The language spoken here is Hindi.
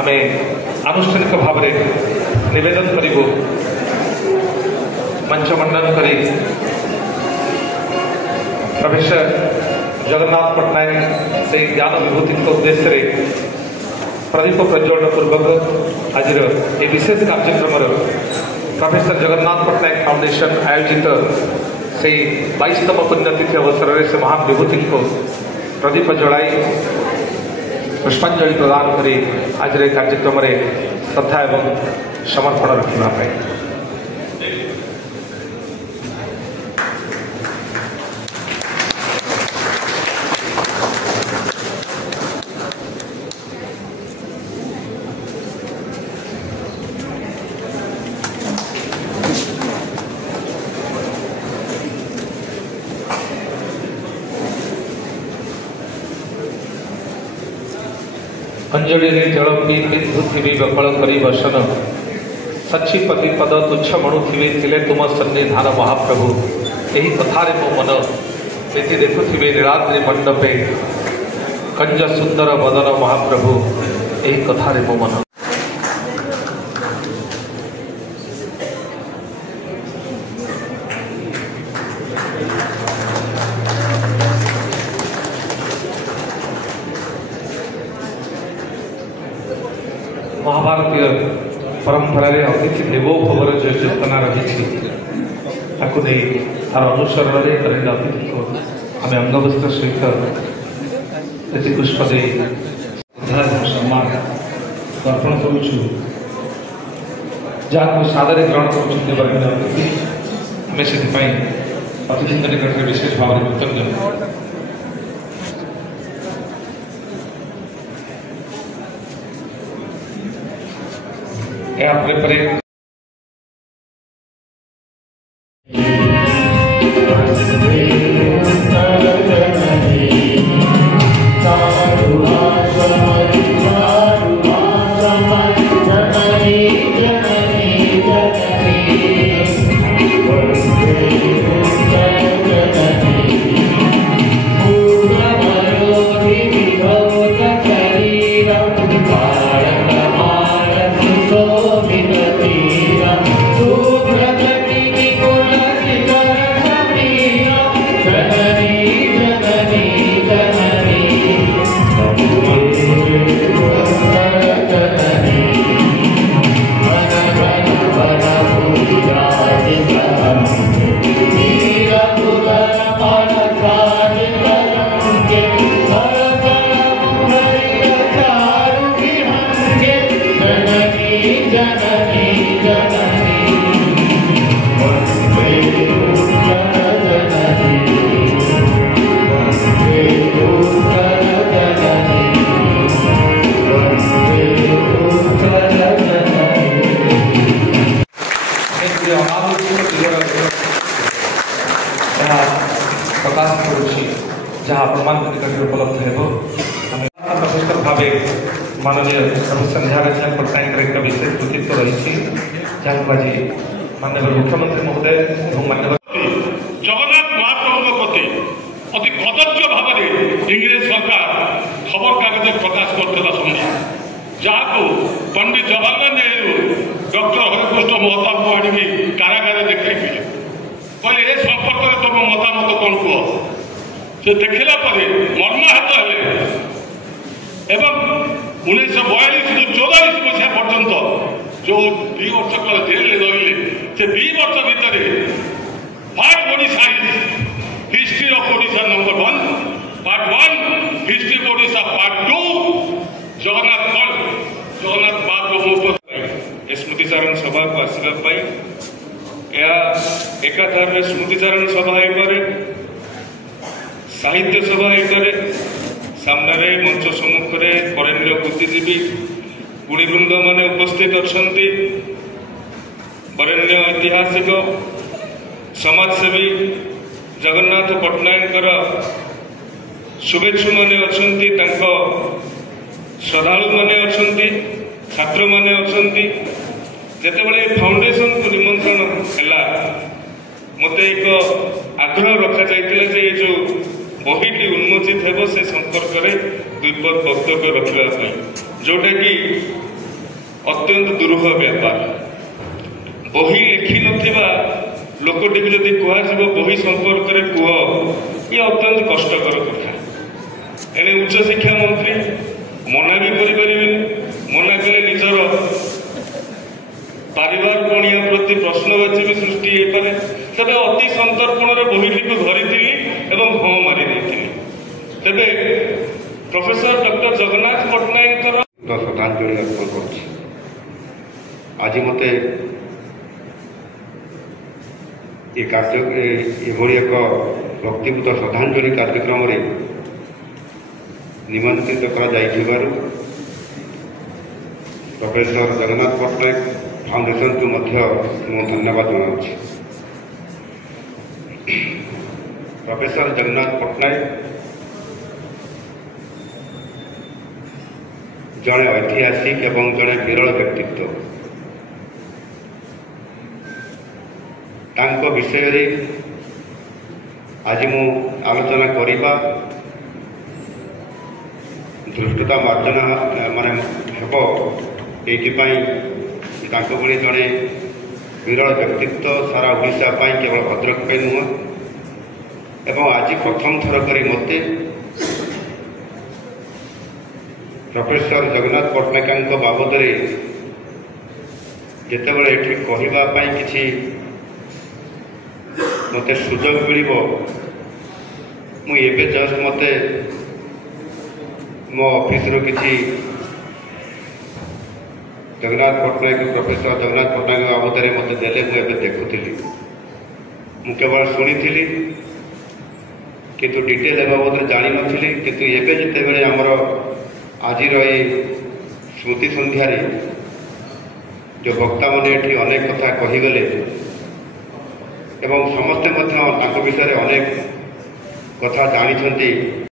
आमे आनुष्ठानिक भाव में निवेदन करूँ मंचमंडन करी प्रोफेसर जगन्नाथ पट्टनायक से ज्ञान विभूति उद्देश्य प्रदीप प्रज्वलन पूर्वक आज ये विशेष कार्यक्रम प्रोफेसर जगन्नाथ पट्टनायक फाउंडेशन आयोजित से 22तम पुण्यतिथि अवसर में से महान विभूति को प्रदीप जलाई पुष्पांजलि प्रदान करी आज कार्यक्रम में श्रद्धा एवं समर्पण रखा अंजलि जल पी बिंदुथिवी बकल करी बसन सच्ची पति पद तुच्छ मणुथिवे थिले तुम सन्निधान महाप्रभु यही कथारे मो मन नीति देखुथिवे नीलाद्रि मंडपे कंज सुंदर बदन महाप्रभु यही कथारे मो मन महाभारतीय परंपरा अतिथि देवो भवर जो चेतना रही तार अनुसरण अतिथि को आम अंगवस्त्र सहित पुष्प दे सम्मान अर्पण करुचु जहाँ सादर ग्रहण कर अतिथि आम से अतिथि निकट में विशेष भाव में कृतज्ञ परे प्रकाश करुच्ची जहाँ प्रमाण निकट उपलब्ध हो प्रतिष्ठित भाव माननीय संध्या पट्टनायक एक विशेष कृतित्व रही जहाँ आज माननीय मुख्यमंत्री महोदय और माननीय जगन्नाथ महाप्रभु प्रति अति कदर्य भाव में इंग्रेज सरकार खबर कागज प्रकाश करता समय जहाँ पंडित जवाहरलाल नेहरू डॉक्टर हरिकृष्ण महताब को आनिकी कारागार देखी कहले ए संपर्क में तुम मतामत कौन कह से देखला मर्माहत है एवं 1942 ରୁ 44 मसीहा पर्यंत जो 2 वर्ष काल जेल रही से 2 वर्ष भितर part Odisha history of Odisha number 1 part 1 history of Odisha part 2 Jagannath Mahaprabhu स्मृतिचारण सभा को आसवा एकाधार में स्मृतिचारण सभा एक साहित्य सभा एक सामने मंच सम्मुख में बरेण्य बुद्धिजीवी गुणीवृंद माने उपस्थित अच्छा बरेण्य ऐतिहासिक समाजसेवी जगन्नाथ पट्टनायक शुभेच्छु माने अच्छा श्रद्धालु माने अच्छा छात्र माने अच्छा जितेबाला फाउंडेशन को निमंत्रण है मत एक आग्रह रखा जाए जो बहीटी उन्मोचित हो से संपर्क में 2 पद वक्तव्य रखा जोटा कि अत्यंत दुरूह व्यापार बही लिखि नथिबा लोकटी जदि कह बही संपर्क में कह ये अत्यंत कष्टकर कथा एने उच्च शिक्षा मंत्री मना भी करें मना कले निजर पारिवार पणिया प्रति प्रश्नवाची भी सृष्टि हो पारे तेज अति संतर्पण बहीटी को धरी एवं हाँ मारी तेरे प्रोफेसर डॉक्टर जगन्नाथ पट्टनायक श्रद्धांजलि अर्पण कर आज मत ये एक व्यक्तिगत श्रद्धांजलि कार्यक्रम निमंत्रित कर प्रोफेसर जगन्नाथ पट्टनायक फाउंडेशन को धन्यवाद जनाऊँ। प्रोफेसर जगन्नाथ पट्टनायक जड़े ऐतिहासिक एवं जड़े विरल व्यक्तित्व तांको विषय रे आज मु आलोचना करिबा दृष्टता मार्जना माने हेबो एइथिपाई तांको भली जड़े विरल व्यक्तित्व सारा ओडिशा पाई केवल भद्रक पाई नुह एवं आज प्रथम थर करी मते प्रोफेसर जगन्नाथ पट्टनायक बाबद जितेबाला ये कहवाई कि मत सुजोग मिल मुझे जस्ट मत मो ऑफिस किसी जगन्नाथ पट्टनायक प्रोफेसर जगन्नाथ पट्टनायक बाबद मत देले मुझे देखुली मु केवल शुणी किंतु डिटेल ए बाबद जानी नी किंतु एबे जितेबाला आमर आज स्मृति संध्यारे जो वक्ता मैंने ये अनेक कथा कहीगले एवं समस्ते विषय अनेक कथा जानी